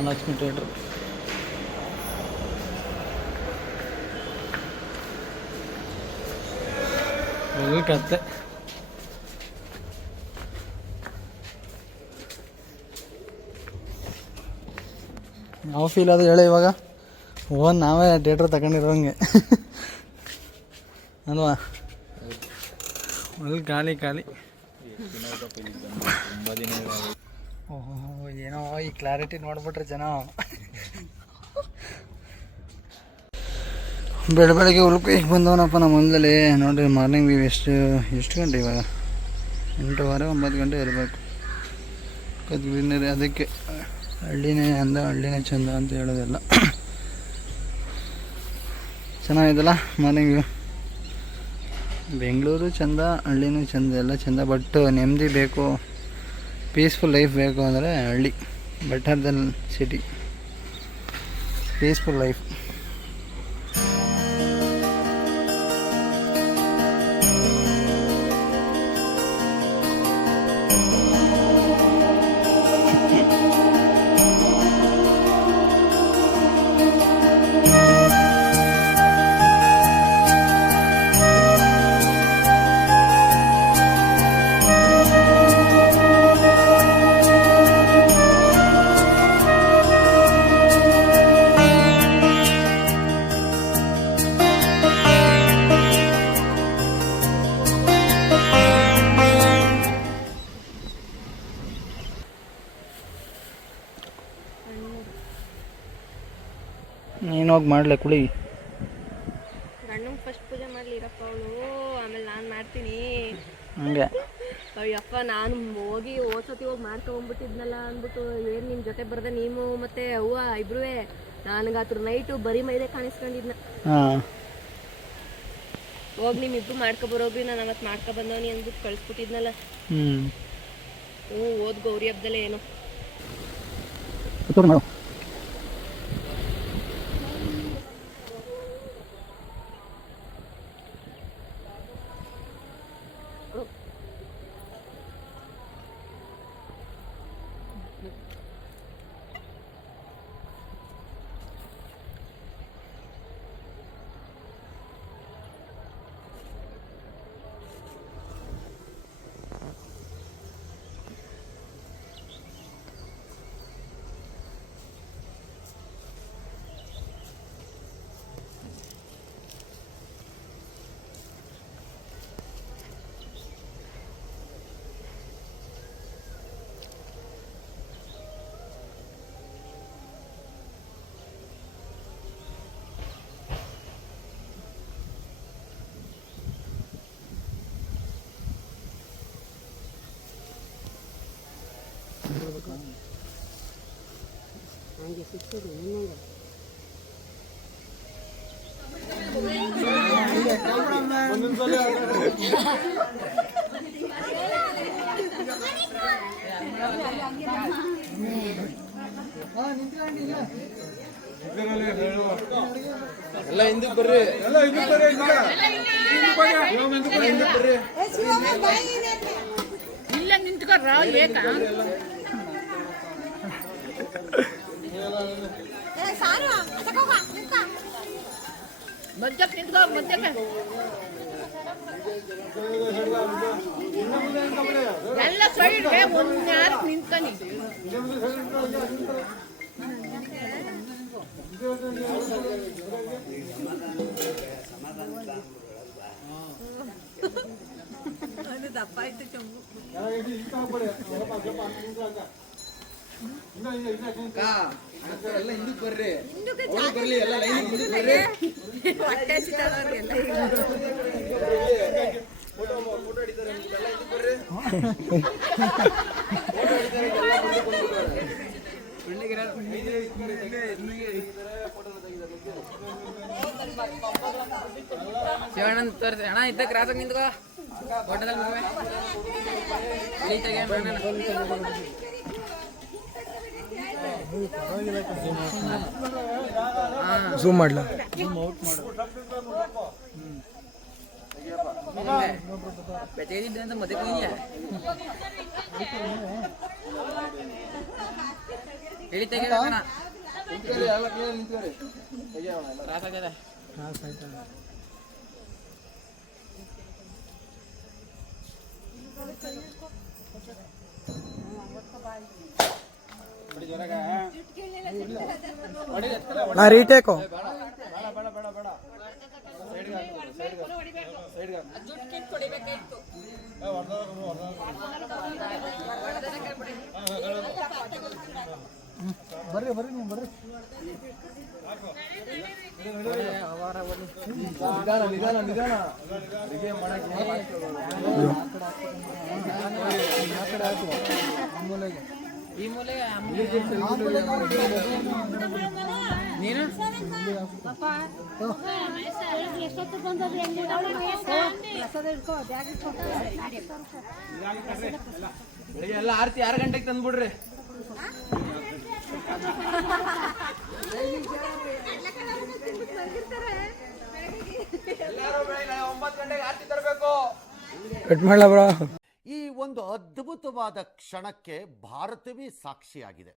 Mahalakshmi theatre. ಒಳ್ಳೆ ಕತ್ತೆ. ಯಾವ ಫೀಲ್ ಅದು ಹೇಳಿ ಇವಾಗ. ನಾವೇ ಥಿಯೇಟ್ರ್ ತಗೊಂಡಿರೋಂಗೆ ಅಲ್ವಾ. ಒಳ್ಳೆ ಖಾಲಿ ಖಾಲಿ. ಓಹೋ, ಏನೋ ಈ ಕ್ಲಾರಿಟಿ ನೋಡ್ಬಿಟ್ರೆ ಜನ ಬೆಳಗ್ಗೆ ಉಲ್ಕು ಈಗ ಬಂದವನಪ್ಪ ನಮ್ಮ ಹೊಲದಲ್ಲಿ. ನೋಡಿರಿ ಮಾರ್ನಿಂಗ್ ವ್ಯೂ ಎಷ್ಟು ಗಂಟೆ ಇವಾಗ? 8:15 9 ಗಂಟೆ ಇರಬೇಕು. ಗ್ರೀನರಿ, ಅದಕ್ಕೆ ಹಳ್ಳಿನೇ ಚಂದ ಅಂತ ಹೇಳೋದೆಲ್ಲ. ಚೆನ್ನಾಗಿದೆಲ್ಲ ಮಾರ್ನಿಂಗ್ ವ್ಯೂ. ಬೆಂಗಳೂರು ಚಂದ, ಹಳ್ಳಿನೂ ಚಂದ, ಎಲ್ಲ ಚಂದ. ಬಟ್ ನೆಮ್ಮದಿ ಬೇಕು, ಪೀಸ್ಫುಲ್ ಲೈಫ್ ಬೇಕು ಅಂದರೆ ಹಳ್ಳಿ better than city. Peaceful life. ನೀನೋಗಿ ಮಾಡಲೆ ಕುಳಿ. ಗಂಡಂಗೆ ಫಸ್ಟ್ ಪೂಜೆ ಮಾಡಲಿರಪ್ಪ ಅವಳು, ಆಮೇಲೆ ನಾನು ಮಾಡ್ತೀನಿ. ಹಂಗೆ ಅಯ್ಯಪ್ಪ, ನಾನು ಹೋಗಿ ಹೋಗಿ ಮಾಡ್ಕೊಂಡ್ಬಿಟ್ಟಿದ್ನಲ್ಲ ಅಂದ್ಬಿಟ್ಟು ಏನು ನಿಮ್ಮ ಜೊತೆ ಬರ್ದೆ ನೀವು ಮತ್ತೆ ಅವ್ವ ಇಬ್ರು. ನನಗಾತ್ರ ನೈಟು ಬರೀ ಮೈದೆ ಕಾಣಿಸ್ಕೊಂಡಿದ್ನ. ಹೋಗಿ ನಿಮ್ಮಿಬ್ರು ಮಾಡ್ಕೊಬರೋಗ್ರಿ, ನಾನು ಅವತ್ತು ಮಾಡ್ಕೊಬಂದವನಿ ಅಂದ್ಬಿಟ್ಟು ಕಳಿಸ್ಬಿಟ್ಟಿದ್ನಲ್ಲ. ಓದ್ ಗೌರಿ ಹಬ್ಬದಲ್ಲೇ ಏನೋ. ಹಂಗೆ ಸಿಕ್ತದೆ ನಿನ್ನಂಗೆ. ಎಲ್ಲ ಹಿಂದಕ್ಕೆ ಬರ್ರಿ, ಎಲ್ಲ ಹಿಂದಕ್ಕೆ ಬರ್ರಿ, ಇಲ್ಲ ನಿಂತ್ಕೊರ ಬೇಕಾ? ಮಧ್ಯಕ್ಕೆ ನಿಂತ್ಕೋ, ಮಧ್ಯಕ್ಕೆ ಎಲ್ಲ ಸೈಡ್ ಒಂದ್ಯಾರು ನಿಂತ್ಕೊನಿ. ದಪ್ಪ ಆಯ್ತು ಚಂಬು. ಎಲ್ಲ ಹಿಂದಕ್ಕೆ ಬರ್ರಿ, ಬರ್ಲಿ, ಎಲ್ಲ ಲೈನ್ ಹಿಂದಕ್ಕೆ ಬರ್ರಿ. ಹೊಟ್ಟೆ ಸಿಕ್ಕದವ್ರಿಗೆಲ್ಲ ಫೋಟೋ ಹಿಡಿತಾರೆ, ಎಲ್ಲ ಹಿಂದಕ್ಕೆ ಬರ್ರಿ. ಶಿವಣ್ಣನ ತೋರಿಸಿ ಅಣ್ಣ, ಇದ್ದ ಕ್ರಾಸಾಗಿ ನಿಂತ್ಕೋ. ಫೋಟೋದಲ್ಲಿ ಝೂಮ್ ಮಾಡಲ. ಬೆಚ್ಚಗಿದ್ದೆ ಅಂತ ಮದುವೆ ಇಳಿ ತೆಗಿಯೋಣ ನಿಂತ್ಕೊಳ್ಳಿ, ಎಲ್ಲ ಕ್ಲಿಯರ್ ನಿಂತ್ಕೊಳ್ಳಿ. ತೆಗಿಯೋಣ ಎಲ್ಲ. ಕ್ರಾಸ್ ಆಗ್ಯದ ಬಿಡಿ ಜೋರಾಗ. ರೀಟೇಕು ಬೇಡ ಬೇಡ ಬೇಡ ಬೇಡ. ಸೈಡ್ಗೆ ಹಾಕು, ಸೈಡ್ಗೆ ಹಾಕು. ಬರ್ರಿ ಬರ್ರಿ ನೀವು ಬರ್ರಿ. ನಿಧಾನ ನಿಧಾನ ನಿಧಾನ. ಹೀಗೆ ಮಾಡಕ್ಕೆ ಈ ಮೂಲೆ ನೀನು ಬೆಳಿಗ್ಗೆ ಎಲ್ಲ ಆರತಿ 6 ಗಂಟೆಗೆ ತಂದ್ಬಿಡ್ರಿ. ಎಲ್ಲರೂ ಬೆಳಿಗ್ಗೆ 9 ಗಂಟೆಗೆ ಆರತಿ ತರಬೇಕು. ಕಟ್ ಮಾಡಲ ಬ್ರೋ. ಈ ಒಂದು ಅದ್ಭುತವಾದ ಕ್ಷಣಕ್ಕೆ ಭಾರತವೇ ಸಾಕ್ಷಿಯಾಗಿದೆ.